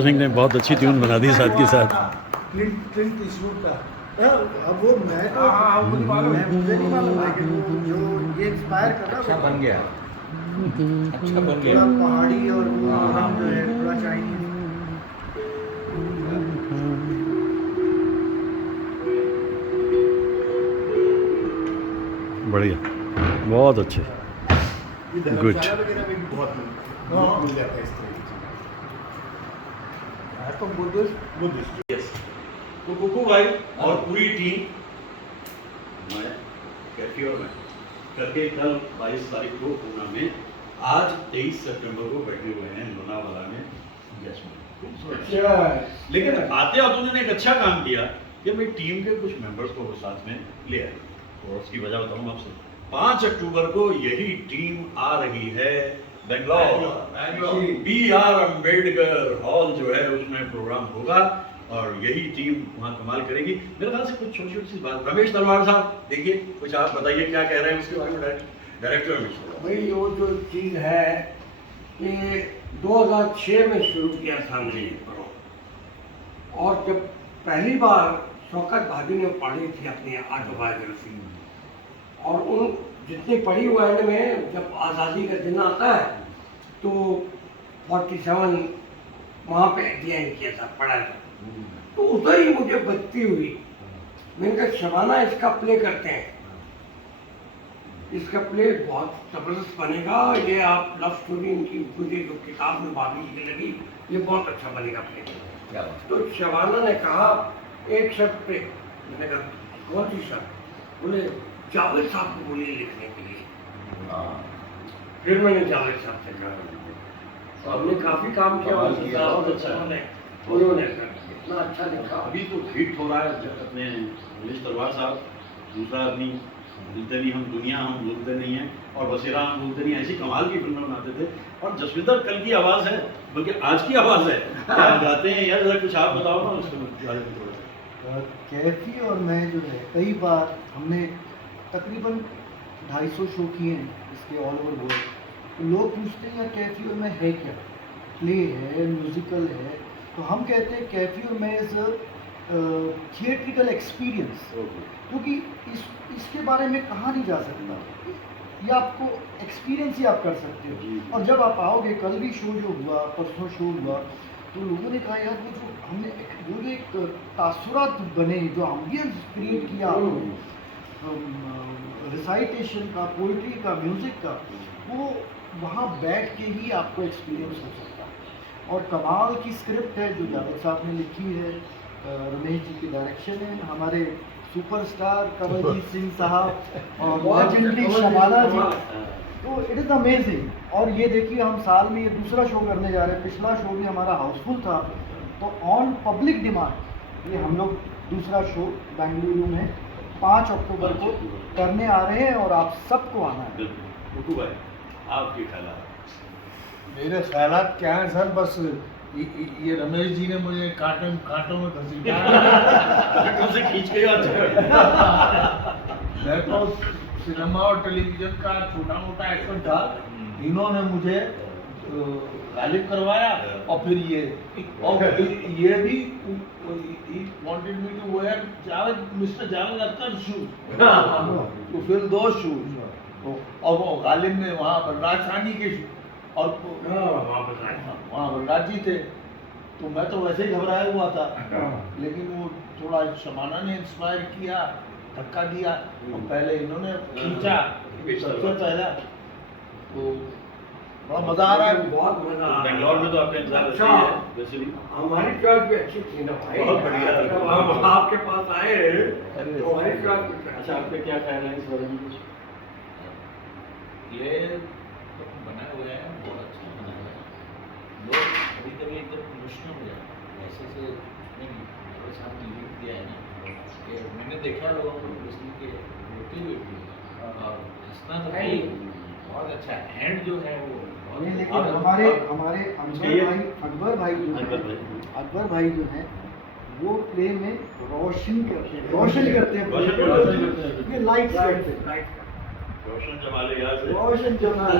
जसविंदर सिंह ने बहुत अच्छी ट्यून बना दी साथ के साथ। क्लिंट ईस्टवुड का अब वो मैं तो मुझे नहीं मालूम है कि वो जो ये इंस्पायर कर रहा अच्छा बन गया, अच्छा बन थोड़ा गया। पहाड़ी और वो रंग जो है थोड़ा चाइनीज। बढ़िया, बहुत अच्छे, गुड। बहुत मिल जाता है इस तरह की चीज़। तो बुद्धिस्ट तो कुकू भाई और पूरी टीम मैं कैफी और मैं करके कल 22 तारीख को पूना में, आज 23 सितंबर को बैठे हुए हैं लोनावाला में जैस्मिन। लेकिन आते आते उन्होंने एक अच्छा काम किया कि भाई टीम के कुछ मेंबर्स को वो साथ में ले आए, और उसकी वजह बताऊँ आपसे। 5 अक्टूबर को यही टीम आ रही है बेंगलोर, BR अम्बेडकर हॉल जो है उसमें प्रोग्राम होगा, और यही टीम वहाँ कमाल करेगी। मेरे ख्याल से कुछ छोटी छोटी सी बात, रमेश तलवार साहब देखिए कुछ आप बताइए क्या कह रहे हैं उसके बारे में। डायरेक्टर रमेश तलवार भाई वो जो चीज़ है कि 2006 में शुरू किया था हमने ये प्रोग्राम, और जब पहली बार शौकत भाभी ने पढ़ी थी अपनी ऑटोबायोग्राफी, और उन जितनी पढ़ी हुआ है में जब आज़ादी का दिन आता है तो 47 वहाँ पे अध्ययन किया था, पढ़ा था। तो उधर ही मुझे बचती हुई मैंने कहा शबाना इसका प्ले करते हैं, इसका प्ले बहुत ज़बरदस्त बनेगा, ये आप लव स्टोरी इनकी मुझे जो किताब में भाभी की लगी ये बहुत अच्छा बनेगा प्ले। क्या बात। तो शबाना ने कहा एक शर्त पे, मैंने कहा कौन सी शर्त? बोले जावेद साहब को बोलिए लिखने के लिए। हाँ, फिर मैंने जावेद साहब से कहा, तो हमने काफ़ी काम किया, बहुत अच्छा उन्होंने इतना अच्छा लिखा। अभी तो हिट हो रहा है अपने रमेश तलवार साहब, दूसरा आदमी भूलते नहीं हम दुनिया, हम भूलते नहीं हैं, और बसेरा हम भूलते नहीं, ऐसी कमाल की फिल्में बनाते थे। और जसविंदर कल की आवाज़ है, बल्कि आज की आवाज़ है, क्या गाते हैं यार, जरा कुछ आप बताओ ना उसके बारे में थोड़ा। कैफी और मैं जो है कई बार हमने तकरीबन 250 शो किए हैं इसके ऑल ओवर वर्ल्ड। तो लोग पूछते हैं यार कैफी और मैं है क्या, प्ले है, म्यूज़िकल है? तो हम कहते हैं कैफी और मैं इज़ थिएट्रिकल एक्सपीरियंस, क्योंकि इसके बारे में कहा नहीं जा सकता, ये आपको एक्सपीरियंस ही आप कर सकते हो। और जब आप आओगे, कल भी शो जो हुआ, परसों शो हुआ, तो लोगों ने कहा यार वो जो हमने वो जो एक तासुरात बने, जो एम्बियंस क्रिएट किया रिसाइटेशन का, पोइट्री का, म्यूज़िक का, वो वहाँ बैठ के ही आपको एक्सपीरियंस हो सकता है। और कमाल की स्क्रिप्ट है जो जावेद साहब ने लिखी है, रमेश जी की डायरेक्शन है, हमारे सुपरस्टार कमलजीत सिंह साहब और लेजेंडरी शबाना जी। तो इट इज़ अमेजिंग। और ये देखिए हम साल में ये दूसरा शो करने जा रहे हैं, पिछला शो भी हमारा हाउसफुल था, तो ऑन पब्लिक डिमांड ये हम लोग दूसरा शो बेंगलुरु में 5 अक्टूबर को करने आ रहे हैं, और आप सबको आना है। कुकू भाई आपके ख्याल? मेरे ख्यालात क्या हैं सर, बस ये रमेश जी ने मुझे कांटों में घसीटा से खींच के मैं तो सिनेमा और टेलीविजन का छोटा मोटा एक्टर था, इन्होंने मुझे गालिब करवाया, और फिर ये भी wanted me to wear Javed mister Javed Akhtar shoes, तो फिर 2 शूज, और वो गालिब में वहाँ पर राजस्थानी के और वहाँ बलराज जी थे, तो मैं तो वैसे ही घबराया हुआ था, लेकिन वो थोड़ा शबाना ने इंस्पायर किया, धक्का दिया, और पहले इन्होंने खींचा सबसे पहला, तो बड़ा मजा आ रहा है। बहुत मजा आ रहा है। बेंगलोर में तो आपने इंतजार अच्छा, रखी है वैसे भी। हमारी चॉइस भी अच्छी थी ना भाई, बहुत बढ़िया। जब हम आपके पास आए तो हमारी चॉइस भी अच्छा, आपके क्या ख्याल है इस बारे में? ये तो बना हुआ है, बहुत अच्छा बना हुआ है। लोग कभी कभी एकदम इमोशनल हो जाते हैं, ऐसे से उसमें मेरे सामने लिख दिया है ना कि मैंने देखा लोगों को इसलिए कि रोती हुई थी, और हंसना तो नहीं, बहुत अच्छा एंड जो है वो नहीं, लेकिन हमारे अकबर भाई जो हैं वो प्ले में रोशन करते हैं, ये लाइट करते हैं, रोशन जमाले यार से। रोशन जमाल।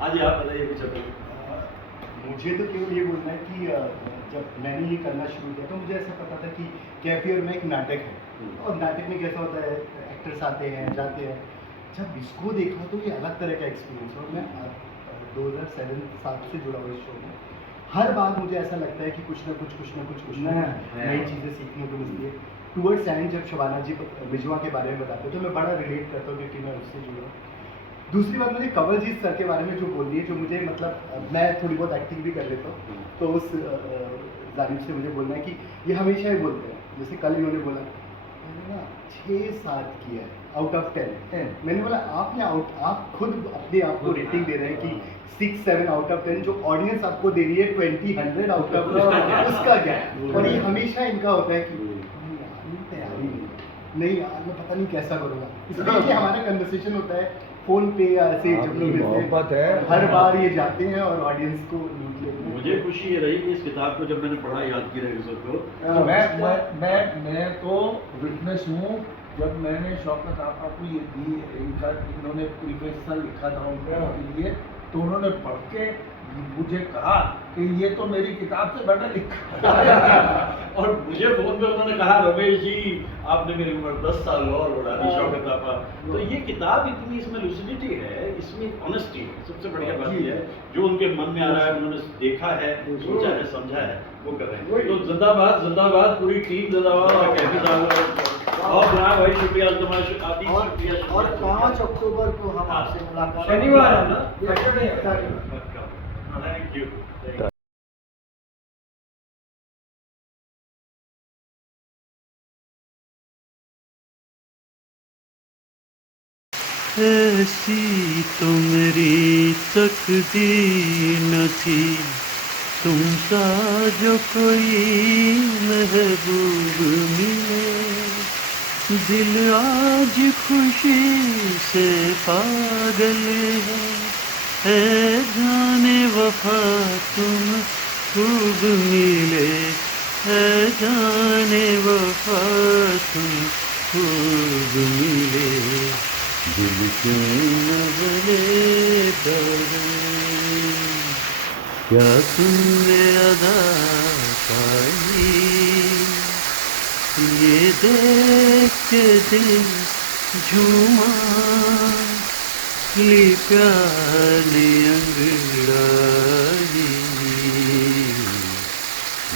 आज आप बताइए कुछ अपने। मुझे तो केवल ये बोलना है कि जब मैंने ये करना शुरू किया तो मुझे ऐसा पता था कि कैफे और मैं एक नाटक है और नाटक में कैसा होता है एक्टर्स आते हैं जाते हैं। जब इसको देखा तो ये अलग तरह का एक्सपीरियंस और मैं 2007 से जुड़ा हुआ इस शो में। हर बार मुझे ऐसा लगता है कि कुछ ना कुछ नई चीज़ें सीखने को मिलती है। टूवर्ड्स एंड जब शबाना जी मिजवा के बारे में बताते हैं तो मैं बड़ा रिलेट करता हूँ क्योंकि मैं उससे जुड़ा हूँ। दूसरी बात मुझे कंवलजीत सर के बारे में जो बोल रही है जो मुझे मतलब मैं थोड़ी बहुत एक्टिंग भी कर लेता हूँ तो उस जानिब से मुझे बोलना है कि ये हमेशा ही बोलते हैं। जैसे कल इन्होंने बोला मैंने ना 6-7 किया है आउट ऑफ 10। मैंने बोला आपने आप खुद अपने आप को रेटिंग दे रहे हैं कि 6-7 आउट ऑफ 10 जो ऑडियंस आपको दे रही है 20-100 आउट ऑफ 10 उसका क्या है। और ये हमेशा इनका होता है कि तैयारी नहीं यार मैं पता नहीं कैसा करूँगा। इसलिए हमारा कन्वर्सेशन होता है फोन पे या ऐसे जब लोग मिलते हैं हर बार ये जाते हैं और ऑडियंस को लूट लेते हैं। मुझे खुशी ये रही कि इस किताब को जब मैंने पढ़ा याद की रही सबको। मैं तो विटनेस हूँ। जब मैंने शौकत आपा को ये दी इन्होंने प्रीफेस लिखा था उनके लिए तो उन्होंने पढ़ के मुझे कहा कि ये तो मेरी किताब से बेटर लिखा और मुझे फोन पे उन्होंने कहा रमेश जी आपने मेरी उम्र 10 साल और बढ़ा दी शौकत आपा। तो ये किताब इतनी इसमें लुसिडिटी है, इसमें ऑनेस्टी है। सबसे बढ़िया बात ये है जो उनके मन में आ रहा है उन्होंने देखा है सोचा है समझा है वो कर रहे हैं। तो जिंदाबाद पूरी टीम जिंदाबाद। कैफी साहब और जनाब भाई शुक्रिया तुम्हारा शुक्रिया। और 5 अक्टूबर को हम आपसे मुलाकात शनिवार है ना? Thank you. ऐसी तो मेरी तकदीर न थी तुमसा जो कोई महबूब मिले। दिल आज खुशी से पागल है जाने वफा तुम खूब मिले है जाने वफा तुम खूब मिले। दिल के नजरे क्या तुमने अदा पाई ये देख के दिल झूमा ली प्यार ने अंगड़ाई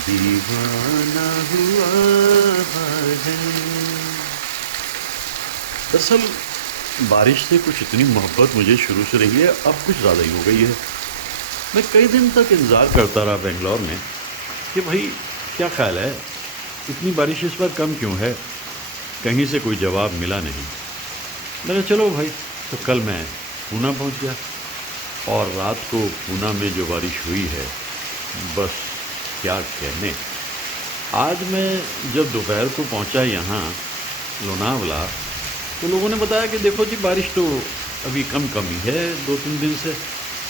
दीवाना हुआ है। दरअसल बारिश से कुछ इतनी मोहब्बत मुझे शुरू से रही है अब कुछ ज़्यादा ही हो गई है। मैं कई दिन तक इंतज़ार करता रहा बेंगलोर में कि भाई क्या ख्याल है इतनी बारिश इस बार कम क्यों है। कहीं से कोई जवाब मिला नहीं। मैंने चलो भाई तो कल मैं पूना पहुंच गया और रात को पूना में जो बारिश हुई है बस क्या कहने। आज मैं जब दोपहर को पहुंचा यहाँ लोनावला तो लोगों ने बताया कि देखो जी बारिश तो अभी कम ही है 2-3 दिन से।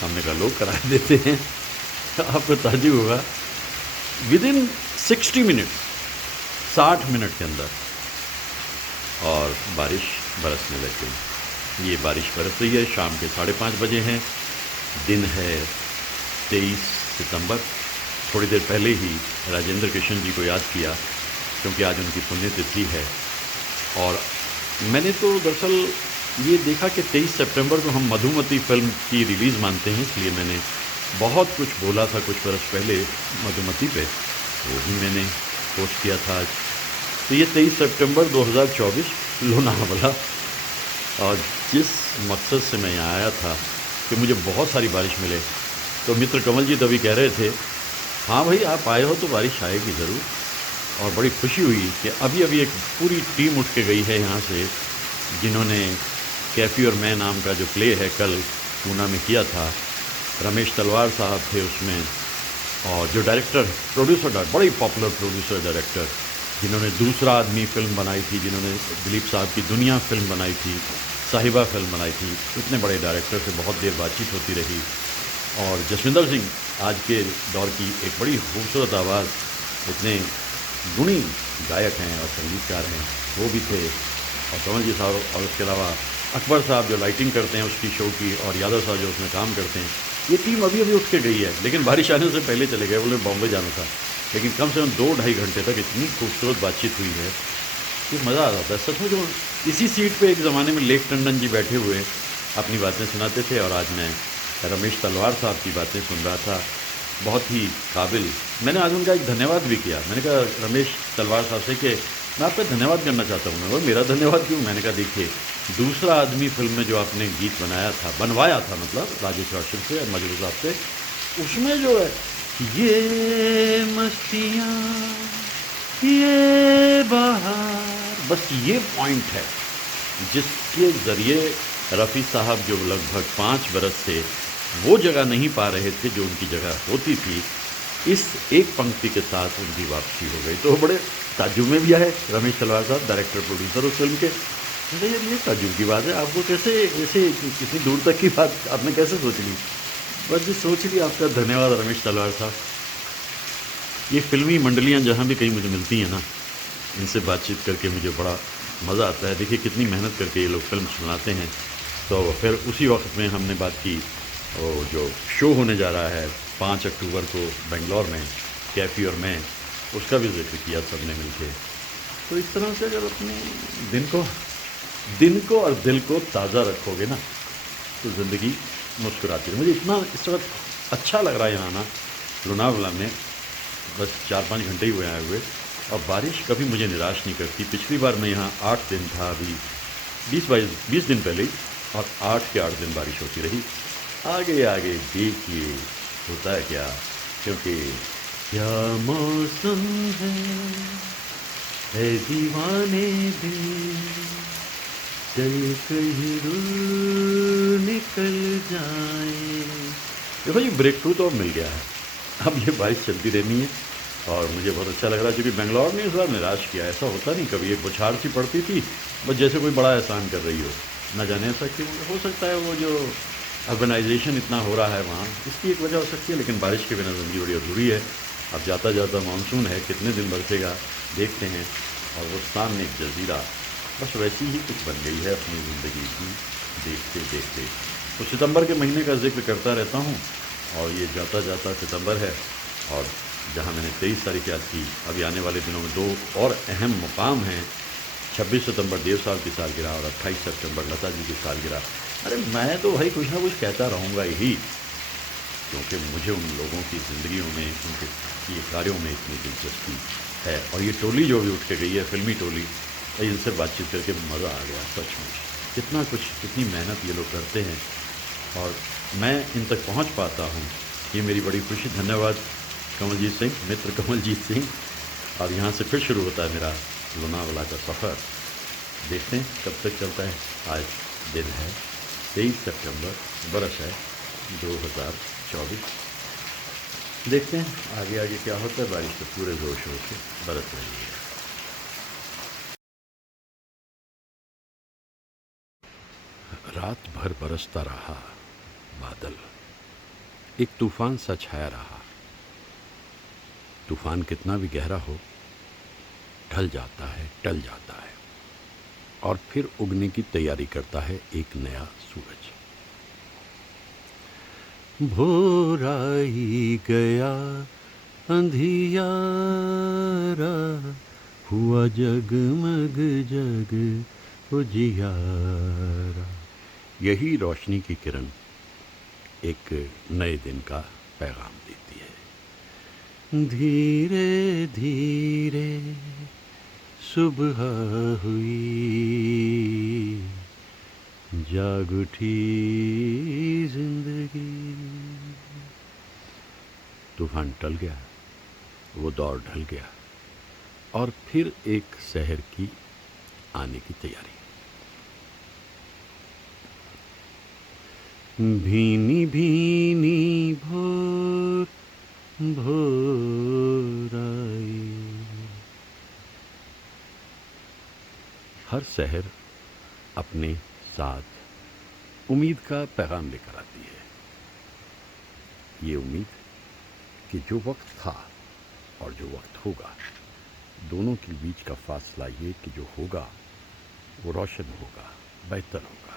हमने कहा लोग कराए देते हैं। आपको ताज्जुब होगा विदिन 60 मिनट 60 मिनट के अंदर और बारिश बरसने लग गई। ये बारिश बरस रही है। शाम के 5:30 बजे हैं। दिन है 23 सितंबर। थोड़ी देर पहले ही राजेंद्र कृष्ण जी को याद किया क्योंकि आज उनकी पुण्यतिथि है। और मैंने तो दरअसल ये देखा कि 23 सितंबर को हम मधुमती फिल्म की रिलीज़ मानते हैं इसलिए मैंने बहुत कुछ बोला था कुछ बरस पहले मधुमती पे वो भी मैंने पोस्ट किया था आज। तो ये 23 सितंबर 2024 लोनावला। और जिस मकसद से मैं यहाँ आया था कि मुझे बहुत सारी बारिश मिले तो मित्र कमल जी तभी कह रहे थे हाँ भाई आप आए हो तो बारिश आएगी ज़रूर। और बड़ी खुशी हुई कि अभी एक पूरी टीम उठ के गई है यहाँ से जिन्होंने कैफ़ी और मैं नाम का जो प्ले है कल पूना में किया था। रमेश तलवार साहब थे उसमें और जो डायरेक्टर प्रोड्यूसर बड़ी पॉपुलर प्रोड्यूसर डायरेक्टर जिन्होंने दूसरा आदमी फिल्म बनाई थी, जिन्होंने दिलीप साहब की दुनिया फिल्म बनाई थी, साहिबा फिल्म बनाई थी। इतने बड़े डायरेक्टर से बहुत देर बातचीत होती रही। और जसविंदर सिंह आज के दौर की एक बड़ी खूबसूरत आवाज़, इतने गुणी गायक हैं और संगीतकार हैं, वो भी थे। और कमल जी साहब और उसके अलावा अकबर साहब जो लाइटिंग करते हैं उसकी शो की और यादव साहब जो उसमें काम करते हैं, ये टीम अभी अभी उठ के गई है, लेकिन बारिश आने से पहले चले गए, बोले बॉम्बे जाना था। लेकिन कम से कम 2-2.5 घंटे तक इतनी खूबसूरत बातचीत हुई है कि मज़ा आ जाता है सच में। जो इसी सीट पे एक ज़माने में लेक टंडन जी बैठे हुए अपनी बातें सुनाते थे, और आज मैं रमेश तलवार साहब की बातें सुन रहा था, बहुत ही काबिल। मैंने आज उनका एक धन्यवाद भी किया। मैंने कहा रमेश तलवार साहब से कि मैं आपका धन्यवाद करना चाहता हूँ। वो मेरा धन्यवाद क्यों? मैंने कहा देखिए, दूसरा आदमी फिल्म में जो आपने गीत बनवाया था मतलब राजेश रोशन से और मजरू साहब से, उसमें जो है ये मस्तियाँ ये बहार, बस ये पॉइंट है जिसके ज़रिए रफ़ी साहब जो लगभग 5 बरस से वो जगह नहीं पा रहे थे जो उनकी जगह होती थी, इस एक पंक्ति के साथ उनकी वापसी हो गई। तो बड़े ताज्जुब में भी आए रमेश तलवार साहब, डायरेक्टर प्रोड्यूसर उस फिल्म के। अरे यार ये ताज्जुब की बात है, आपको कैसे ऐसे इतनी दूर तक की बात आपने कैसे सोच ली? बस जी सोच ली। आपका धन्यवाद रमेश तलवार साहब। ये फिल्मी मंडलियाँ जहाँ भी कहीं मुझे मिलती हैं ना, इनसे बातचीत करके मुझे बड़ा मज़ा आता है। देखिए कितनी मेहनत करके ये लोग फिल्म सुनाते हैं। तो फिर उसी वक्त में हमने बात की, वो जो शो होने जा रहा है 5 अक्टूबर को बेंगलोर में, कैफ़ी और मैं, उसका भी जिक्र किया सबने मिलके। तो इस तरह से अगर अपने दिन को और दिल को ताज़ा रखोगे ना, तो ज़िंदगी मुस्कुराती है। मुझे इतना इस वक्त अच्छा लग रहा है यहाँ ना लोनावला में। बस 4-5 घंटे ही हुए आए हुए, और बारिश कभी मुझे निराश नहीं करती। पिछली बार मैं यहाँ 8 दिन था, अभी 20 दिन पहले ही, और 8 के 8 दिन बारिश होती रही। आगे आगे देखिए होता है क्या, क्योंकि क्या मौसम है दीवाने दिल, चल कहीं दूर निकल जाए। देखो जी ब्रेक थ्रू तो अब मिल गया है, अब ये बारिश चलती रहनी है, और मुझे बहुत अच्छा लग रहा है। क्योंकि बेंगलोर ने इस बार निराश किया, ऐसा होता नहीं कभी। एक बौछार सी पड़ती थी, बस जैसे कोई बड़ा एहसान कर रही हो, न जाने ऐसा क्यों। हो सकता है वो जो अर्बनाइजेशन इतना हो रहा है वहाँ, इसकी एक वजह हो सकती है। लेकिन बारिश के बिना ज़िंदगी बड़ी अधूरी है। अब जाता जाता मानसून है, कितने दिन बरसेगा देखते हैं। और वो सामने एक जजीरा, बस वैसी ही कुछ बन गई है अपनी ज़िंदगी की देखते देखते। तो सितंबर के महीने का जिक्र करता रहता हूँ, और ये जाता जाता सितंबर है। और जहाँ मैंने 23 तारीख याद की, अभी आने वाले दिनों में 2 और अहम मुकाम हैं। 26 सितंबर देव साहब की सालगिरह और 28 सितंबर लता जी की सालगिरह। अरे मैं तो भाई कुछ ना कुछ कहता रहूँगा ही, क्योंकि मुझे उन लोगों की ज़िंदगियों में, उनके ये कार्यों में इतनी दिलचस्पी है। और ये टोली जो भी उठ के गई है, फिल्मी टोली, इनसे बातचीत करके मज़ा आ गया सच में। कितना कुछ, कितनी मेहनत ये लोग करते हैं, और मैं इन तक पहुंच पाता हूं, ये मेरी बड़ी खुशी। धन्यवाद कमलजीत सिंह, मित्र कमलजीत सिंह। और यहाँ से फिर शुरू होता है मेरा लोनावला का सफ़र। देखते हैं कब तक चलता है। आज दिन है 23 सितंबर, बरस है 2024। देखते हैं आगे आगे क्या होता है। बारिश तो पूरे जोर शोर से बरस रही है। रात भर बरसता रहा बादल, एक तूफान सा छाया रहा। तूफान कितना भी गहरा हो, ढल जाता है, टल जाता है, और फिर उगने की तैयारी करता है एक नया सूरज। भोर आई गया अंधियारा, हुआ जगमग जग उजियारा। यही रोशनी की किरण एक नए दिन का पैगाम देती है। धीरे धीरे सुबह हुई, जाग उठी जिंदगी। तूफान टल गया, वो दौर ढल गया, और फिर एक शहर की आने की तैयारी। भीनी भीनी भोर भोर आई। हर शहर अपने साथ उम्मीद का पैगाम लेकर आती है। ये उम्मीद कि जो वक्त था और जो वक्त होगा, दोनों के बीच का फासला ये कि जो होगा वो रोशन होगा, बेहतर होगा।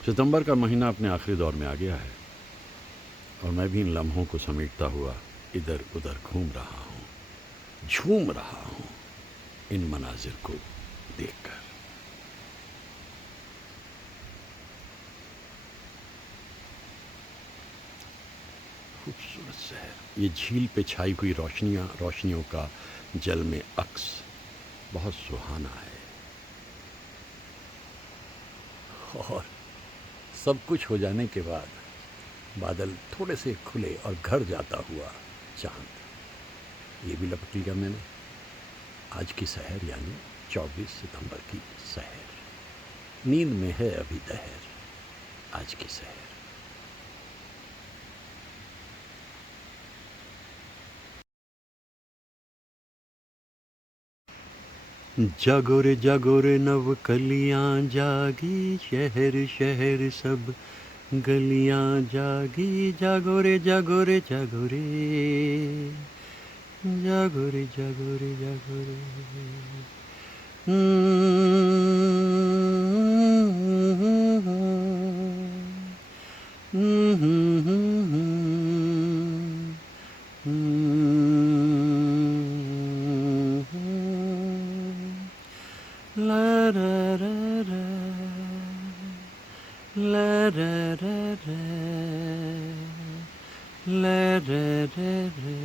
सितंबर का महीना अपने आखिरी दौर में आ गया है और मैं भी इन लम्हों को समेटता हुआ इधर उधर घूम रहा हूँ, झूम रहा हूँ इन मनाजिर को देखकर। खूबसूरत शहर, ये झील पे छाई हुई रोशनियों का जल में अक्स बहुत सुहाना है। और सब कुछ हो जाने के बाद बादल थोड़े से खुले और घर जाता हुआ चांद, ये भी लपट लिया मैंने। आज की सहर यानी 24 सितंबर की सहर, नींद में है अभी दहर आज की सहर। जागो रे नव कलियां जागी, शहर शहर सब गलियां जागी। जागो रे जागो रे जागो रे, जागो रे जागो रे जागो रे। La ra ra ra, la ra ra ra, la ra ra ra.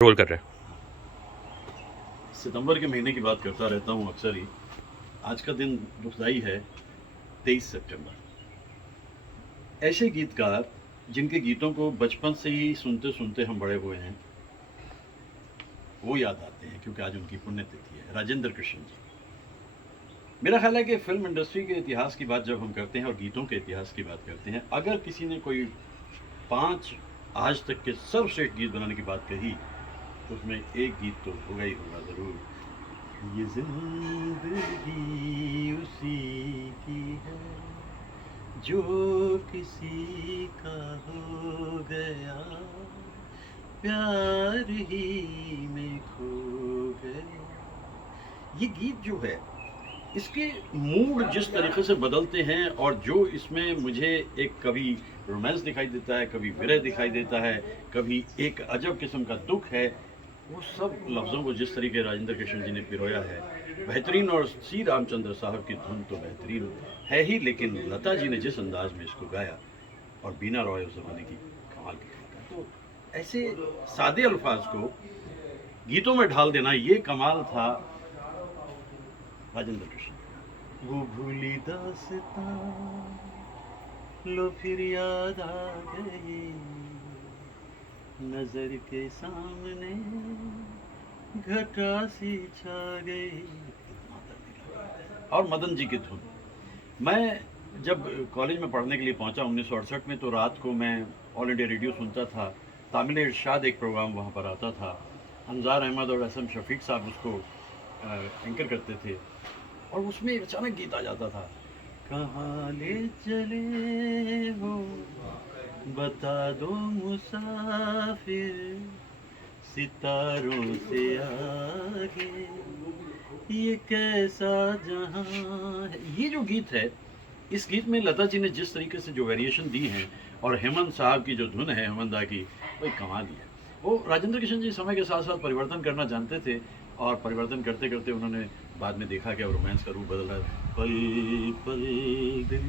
Role कर रहे हैं। सितंबर के महीने की बात करता रहता हूँ अक्सर ही। आज का दिन दुखदाई है, 23 सितंबर। ऐसे गीतकार जिनके गीतों को बचपन से ही सुनते सुनते हम बड़े हुए हैं, वो याद आते हैं क्योंकि आज उनकी पुण्यतिथि है। राजेंद्र कृष्ण जी। मेरा ख्याल है कि फिल्म इंडस्ट्री के इतिहास की बात जब हम करते हैं और गीतों के इतिहास की बात करते हैं, अगर किसी ने कोई 5 आज तक के सर्वश्रेष्ठ गीत बनाने की बात कही तो उसमें एक गीत तो होगा ही होगा ज़रूर। ये जिंदगी उसी की है जो किसी का हो गया, प्यार ही में खो गया। ये गीत जो है, इसके मूड जिस तरीके से बदलते हैं और जो इसमें मुझे एक कभी रोमांस दिखाई देता है, कभी विरह दिखाई देता है, कभी एक अजब किस्म का दुख है, वो सब लफ्ज़ों को जिस तरीके राजेंद्र कृष्ण जी ने पिरोया है, बेहतरीन। और सी रामचंद्र साहब की धुन तो बेहतरीन है ही, लेकिन लता जी ने जिस अंदाज में इसको गाया और बीना रॉय उस ज़माने की कमाल की गायिका, तो ऐसे सादे अल्फाज को गीतों में ढाल देना, ये कमाल था राजेंद्र कृष्ण। वो भूली दास्तां लो फिर याद आ गई, नजर के सामने घटा सी छा गई। और मदन जी की धुन। मैं जब कॉलेज में पढ़ने के लिए पहुंचा 1968 में, तो रात को मैं ऑल इंडिया रेडियो सुनता था। तामिल इरशाद एक प्रोग्राम वहाँ पर आता था, हमजार अहमद और असम शफीक साहब उसको एंकर करते थे, और उसमें अचानक गीत आ जाता था, कहाँ ले चले हो बता दो मुसाफिर, सितारों से आगे ये कैसा जहां है। ये जो गीत है, इस गीत में लता जी ने जिस तरीके से जो वेरिएशन दी हैं, और हेमंत साहब की जो धुन है, हेमंत दा की, वो कमाल ही है। वो राजेंद्र कृष्ण जी समय के साथ साथ परिवर्तन करना जानते थे, और परिवर्तन करते करते उन्होंने बाद में देखा कि अब रोमांस का रूप बदला। पल पल दिल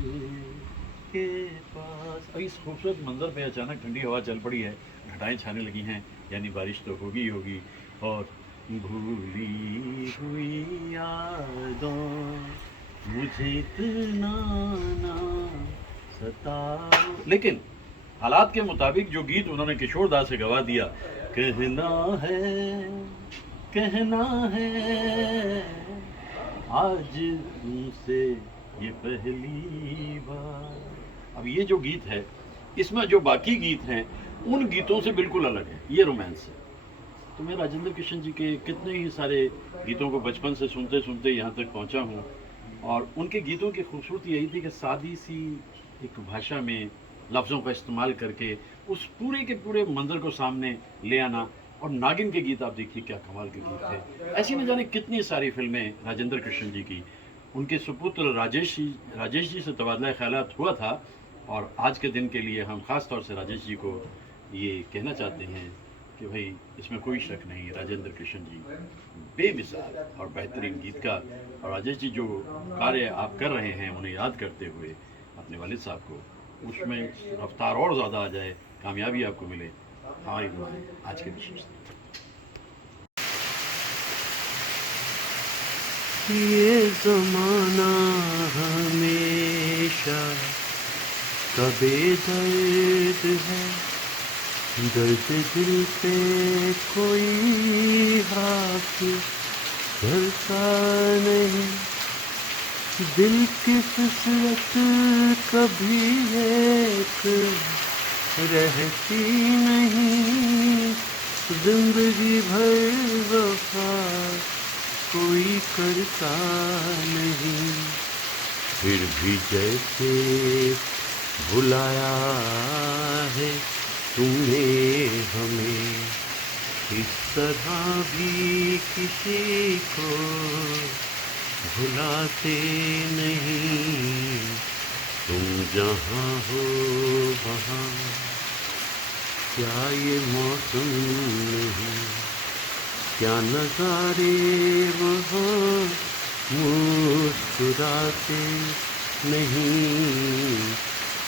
के पास। और इस खूबसूरत मंजर पे अचानक ठंडी हवा चल पड़ी है, घटाएं छाने लगी हैं, यानी बारिश तो होगी ही होगी। और भूली हुई यादों मुझे इतना ना सताओ। लेकिन हालात के मुताबिक जो गीत उन्होंने किशोर दा से गवा दिया, कहना है आज तुमसे ये पहली बार। अब ये जो गीत है, इसमें जो बाकी गीत हैं उन गीतों से बिल्कुल अलग है, ये रोमांस है। तो मैं राजेंद्र कृष्ण जी के कितने ही सारे गीतों को बचपन से सुनते सुनते यहाँ तक पहुँचा हूँ, और उनके गीतों की खूबसूरती यही थी कि सादी सी एक भाषा में लफ्ज़ों का इस्तेमाल करके उस पूरे के पूरे मंजर को सामने ले आना। और नागिन के गीत आप देखिए क्या कमाल के गीत थे। ऐसी न जाने कितनी सारी फिल्में राजेंद्र कृष्ण जी की। उनके सुपुत्र राजेश जी से तबादला ख्यालात हुआ था, और आज के दिन के लिए हम ख़ास तौर से राजेश जी को ये कहना चाहते हैं कि भाई इसमें कोई शक नहीं, राजेंद्र कृष्ण जी बेमिसाल और बेहतरीन गीतकार। और राजेश जी जो कार्य आप कर रहे हैं उन्हें याद करते हुए अपने वालिद साहब को, उसमें रफ्तार और ज़्यादा आ जाए, कामयाबी आपको मिले, हमारी दुआ है। आज के विशेष ये ज़माना हमेशा कबे दर्द है, दर्द दिल पे कोई हाफिज़ करता नहीं। दिल की फिसरत कभी एक रहती नहीं, जिंदगी भर वफा कोई करता नहीं। फिर भी जैसे बुलाया है तुमने हमें, इस तरह भी किसी को भुलाते नहीं। तुम जहाँ हो वहाँ क्या ये मौसम नहीं, क्या नज़ारे वहाँ मुस्कुराते नहीं,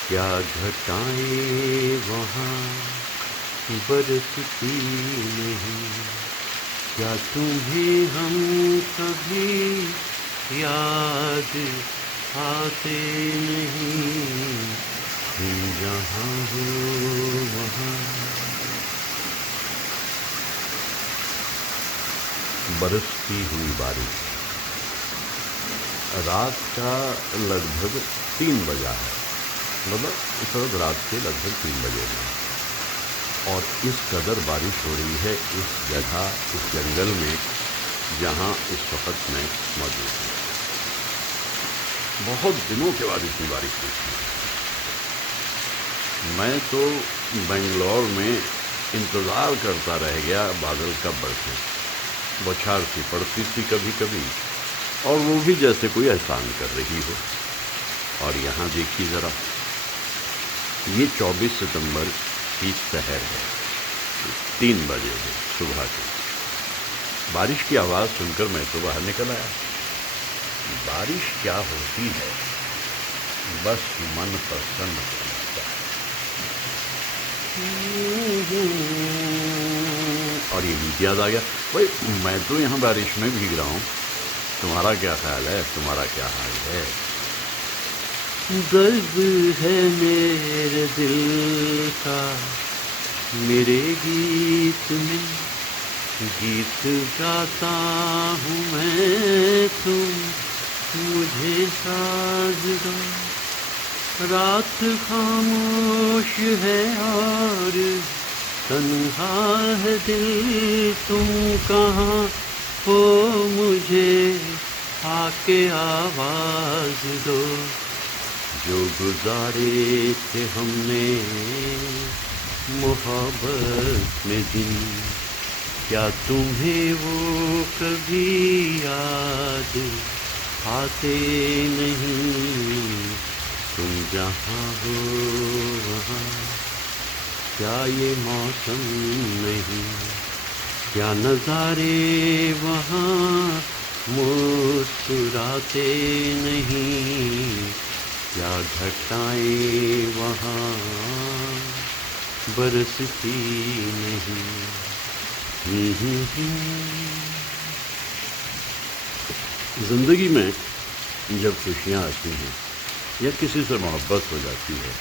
क्या घटाएं वहाँ बरसती नहीं। क्या तुम्हें हम कभी याद आते नहीं, तुम जहाँ हो वहाँ। बरसती हुई बारिश। रात का लगभग 3 बजा है, मतलब इस वक्त रात के लगभग 3 बजे हैं, और इस कदर बारिश हो रही है इस जगह, इस जंगल में जहाँ इस वक्त मैं मौजूद हूँ। बहुत दिनों के बाद इतनी बारिश हुई थी। मैं तो बेंगलोर में इंतज़ार करता रह गया बादल कब बरसे। बौछार सी पड़ती थी कभी कभी, और वो भी जैसे कोई एहसान कर रही हो। और यहाँ देखिए ज़रा, ये 24 सितंबर की शहर है, 3 बजे है सुबह के। बारिश की आवाज़ सुनकर मैं तो बाहर निकल आया। बारिश क्या होती है, बस मन प्रसन्न हो जाता है। और ये गीत याद आ गया, भाई मैं तो यहाँ बारिश में भीग रहा हूँ, तुम्हारा क्या ख्याल है, तुम्हारा क्या हाल है। दर्द है मेरे दिल का मेरे गीत में, गीत गाता हूँ मैं, तुम मुझे साज दो। रात खामोश है और तन्हा है दिल, तुम कहाँ हो मुझे आके आवाज दो। जो गुजारे थे हमने मोहब्बत में दिन, क्या तुम्हें वो कभी याद आते नहीं। तुम जहाँ हो वहाँ क्या ये मौसम नहीं, क्या नज़ारे वहाँ मुस्कुराते नहीं, क्या घटाएं वहाँ बरसती नहीं। ज़िंदगी में जब खुशियाँ आती हैं या किसी से मोहब्बत हो जाती है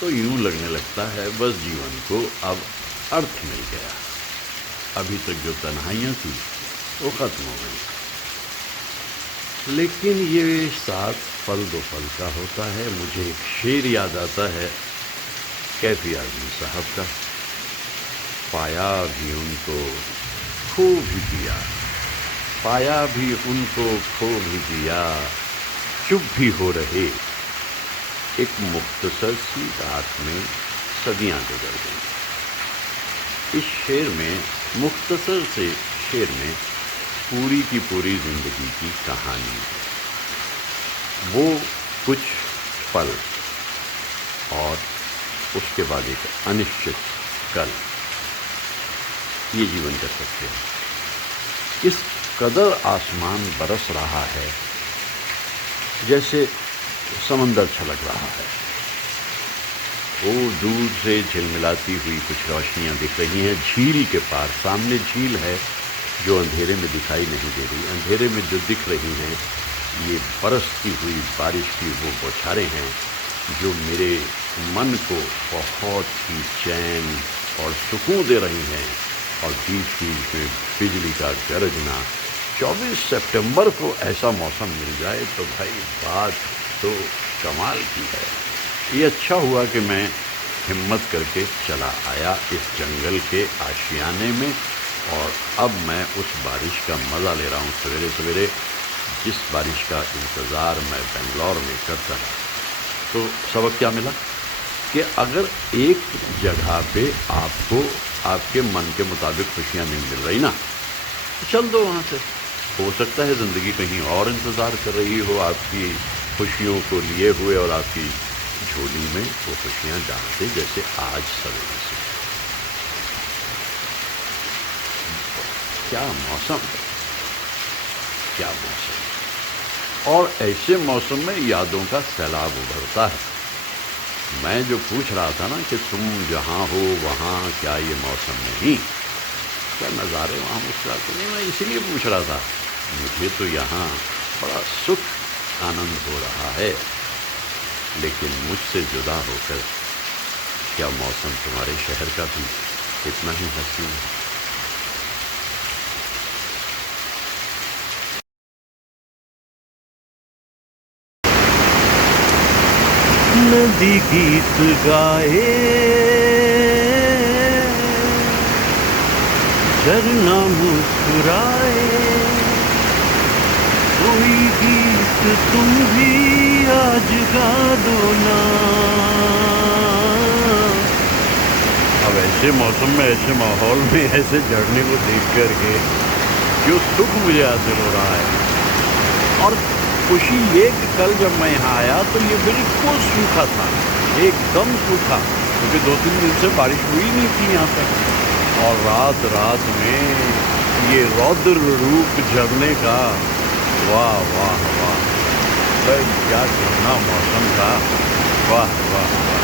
तो यूं लगने लगता है बस जीवन को अब अर्थ मिल गया। अभी तक जो तन्हाइयाँ थी वो ख़त्म हो गई। लेकिन ये साथ फल दो फल का होता है। मुझे एक शेर याद आता है कैफी आजमी साहब का, पाया भी उनको खो भी दिया, पाया भी उनको खो भी दिया, चुप भी हो रहे, एक मुख्तसर सी रात में सदियां गुजर गई। इस शेर में, मुख्तसर से शेर में पूरी की पूरी जिंदगी की कहानी है। वो कुछ पल और उसके बाद एक अनिश्चित कल, ये जीवन कर सकते हैं। इस कदर आसमान बरस रहा है जैसे समंदर छलक रहा है। वो दूर से झिलमिलाती हुई कुछ रोशनियां दिख रही हैं झील के पार। सामने झील है जो अंधेरे में दिखाई नहीं दे रही। अंधेरे में जो दिख रही हैं ये बरसती हुई बारिश की वो बौछारें हैं जो मेरे मन को बहुत ही चैन और सुकून दे रही हैं। और बीच बीच में बिजली का गरजना। 24 सितंबर को ऐसा मौसम मिल जाए तो भाई बात तो कमाल की है। ये अच्छा हुआ कि मैं हिम्मत करके चला आया इस जंगल के आशियाने में, और अब मैं उस बारिश का मज़ा ले रहा हूँ सवेरे सवेरे, जिस बारिश का इंतज़ार मैं बेंगलोर में करता रहा। तो सबक क्या मिला कि अगर एक जगह पे आपको आपके मन के मुताबिक खुशियाँ नहीं मिल रही ना, तो चल दो वहाँ से। हो सकता है ज़िंदगी कहीं और इंतज़ार कर रही हो आपकी खुशियों को लिए हुए, और आपकी झोली में वो खुशियाँ डाल दे, जैसे आज सवेरे से। क्या मौसम है, क्या मौसम। और ऐसे मौसम में यादों का सैलाब उभरता है। मैं जो पूछ रहा था ना कि तुम जहाँ हो वहाँ क्या ये मौसम नहीं, क्या नज़ारे वहाँ मुस्कुराते नहीं, मैं इसीलिए पूछ रहा था। मुझे तो यहाँ बड़ा सुख आनंद हो रहा है, लेकिन मुझसे जुदा होकर क्या मौसम तुम्हारे शहर का भी इतना ही हसीन है? नदी गीत गाए, झरना मुस्कुराए, कोई गीत तुम भी आज गा दो ना। अब ऐसे मौसम में, ऐसे माहौल में, ऐसे झरने को देख कर के जो सुख मुझे हासिल हो रहा है, और खुशी ये कि कल जब मैं यहाँ आया तो ये बिल्कुल सूखा था, एकदम सूखा, क्योंकि 2-3 दिन से बारिश हुई नहीं थी यहाँ पर। और रात रात में ये रौद्र रूप झरने का, वाह वाह वाह, भाई क्या सुनना मौसम था, वाह वाह वाह।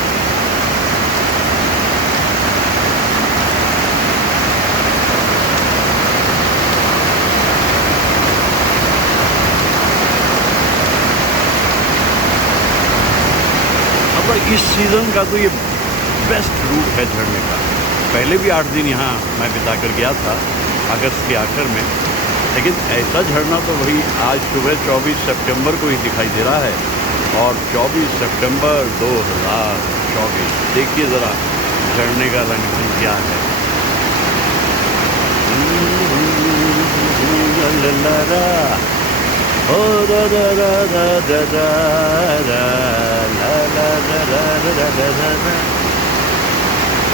इस सीज़न का तो ये बेस्ट रूट है झरने का। पहले भी 8 दिन यहाँ मैं बिता कर गया था अगस्त के आखिर में, लेकिन ऐसा झरना तो वही आज सुबह 24 सितंबर को ही दिखाई दे रहा है। और 24 सितंबर 2024, देखिए ज़रा झरने का रंग क्या है।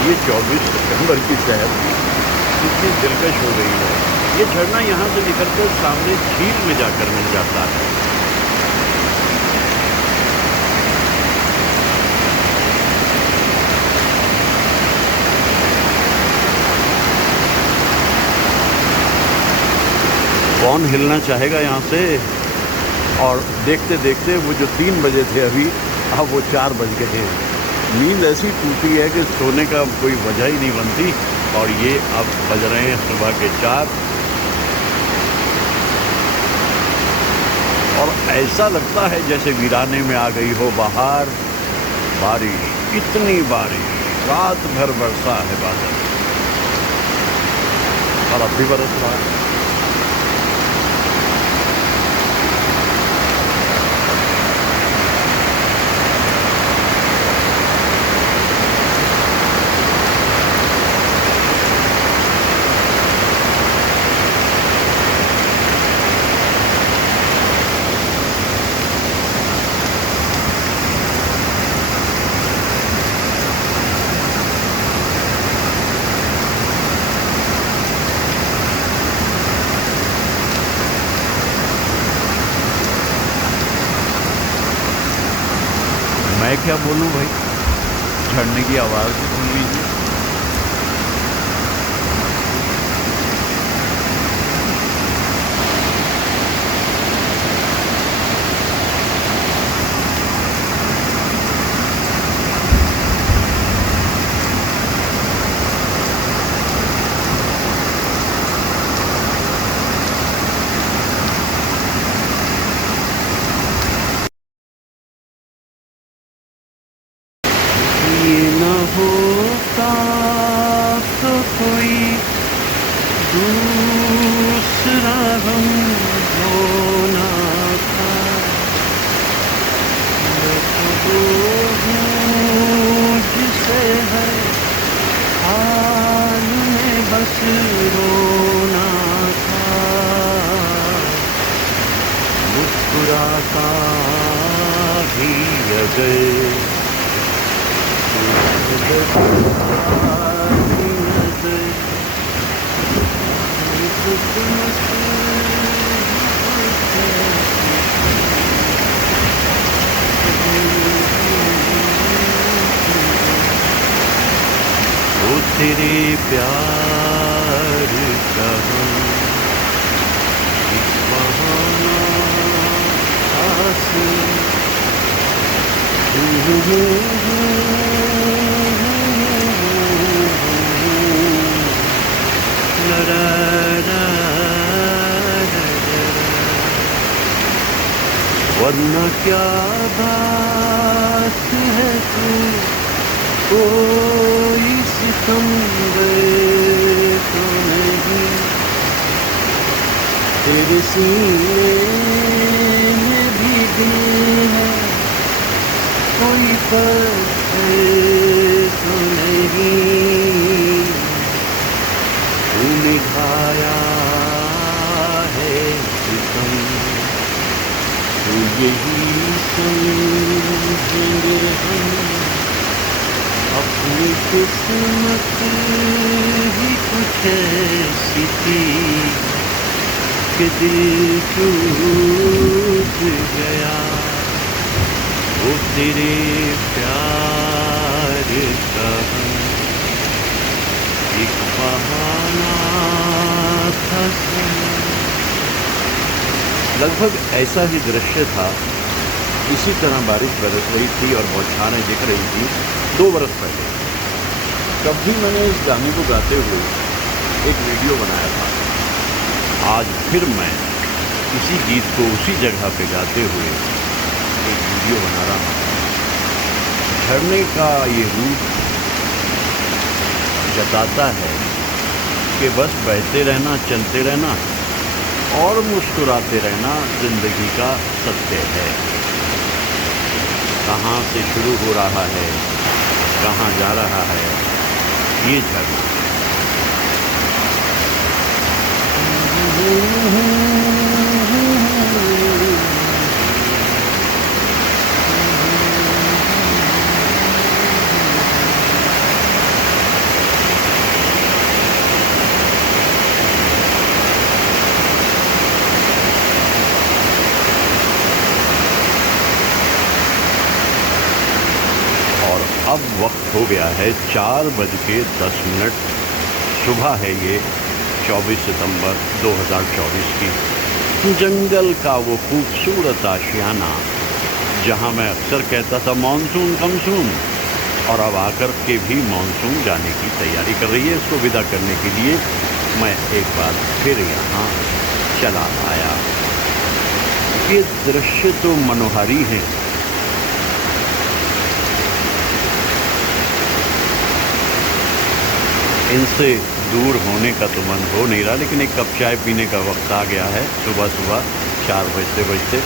ये 24 सितंबर की शहर कितनी दिलकश हो गई है। ये झरना यहाँ से निकलकर सामने झील में जाकर मिल जाता है। कौन हिलना चाहेगा यहाँ से। और देखते देखते वो जो 3 बजे थे अभी, अब वो 4 बज गए हैं। नींद ऐसी टूटी है कि सोने का कोई वजह ही नहीं बनती, और ये अब बज रहे हैं सुबह के 4। और ऐसा लगता है जैसे वीराने में आ गई हो बाहर। बारिश, इतनी बारिश, रात भर बरसा है बादल, और अब भी बरस रहा है। क्या बोलूं भाई, झरने की आवाज़ भी सुन लीजिए। ये न होता तो कोई दूसरा गम होना था, मैं तो वो हूँ जिसे हर हाल में बस रोना था, मुस्कुराता भी अगर वो तेरे प्यार का एक बहाना आस वरना क्या बात है तू कोई सितम तो नहीं, तेरे सीने में भी दिल है कोई पत्थर तो नहीं, तू निभाया है सितम, तो यही समझेंगे हम अपनी किस्मत ही कुछ ऐसी थी कि दिल टूट गया, वो तेरे प्यार का एक बहाना था। लगभग ऐसा ही दृश्य था, इसी तरह बारिश बरस रही थी और बौछारें दिख रही थी 2 बरस पहले। तब भी मैंने इस गाने को गाते हुए एक वीडियो बनाया था। आज फिर मैं इसी गीत को उसी जगह पे गाते हुए एक वीडियो बना रहा हूँ। झरने का ये रूप जताता है कि बस बहते रहना, चलते रहना और मुस्कुराते रहना जिंदगी का सत्य है। कहाँ से शुरू हो रहा है, कहाँ जा रहा है ये झरना। अब वक्त हो गया है 4:10। सुबह है ये 24 सितंबर 2024 की। जंगल का वो खूबसूरत आशियाना जहां मैं अक्सर कहता था मानसून कमसून, और अब आकर के भी मानसून जाने की तैयारी कर रही है। इसको विदा करने के लिए मैं एक बार फिर यहाँ चला आया। ये दृश्य तो मनोहारी है। इनसे दूर होने का तो मन हो नहीं रहा, लेकिन एक कप चाय पीने का वक्त आ गया है सुबह सुबह 4 बजते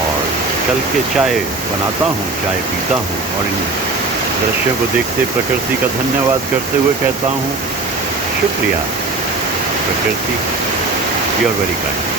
और चल के चाय बनाता हूँ, चाय पीता हूँ और इन दृश्यों को देखते प्रकृति का धन्यवाद करते हुए कहता हूँ शुक्रिया प्रकृति, यू आर वेरी काइंड।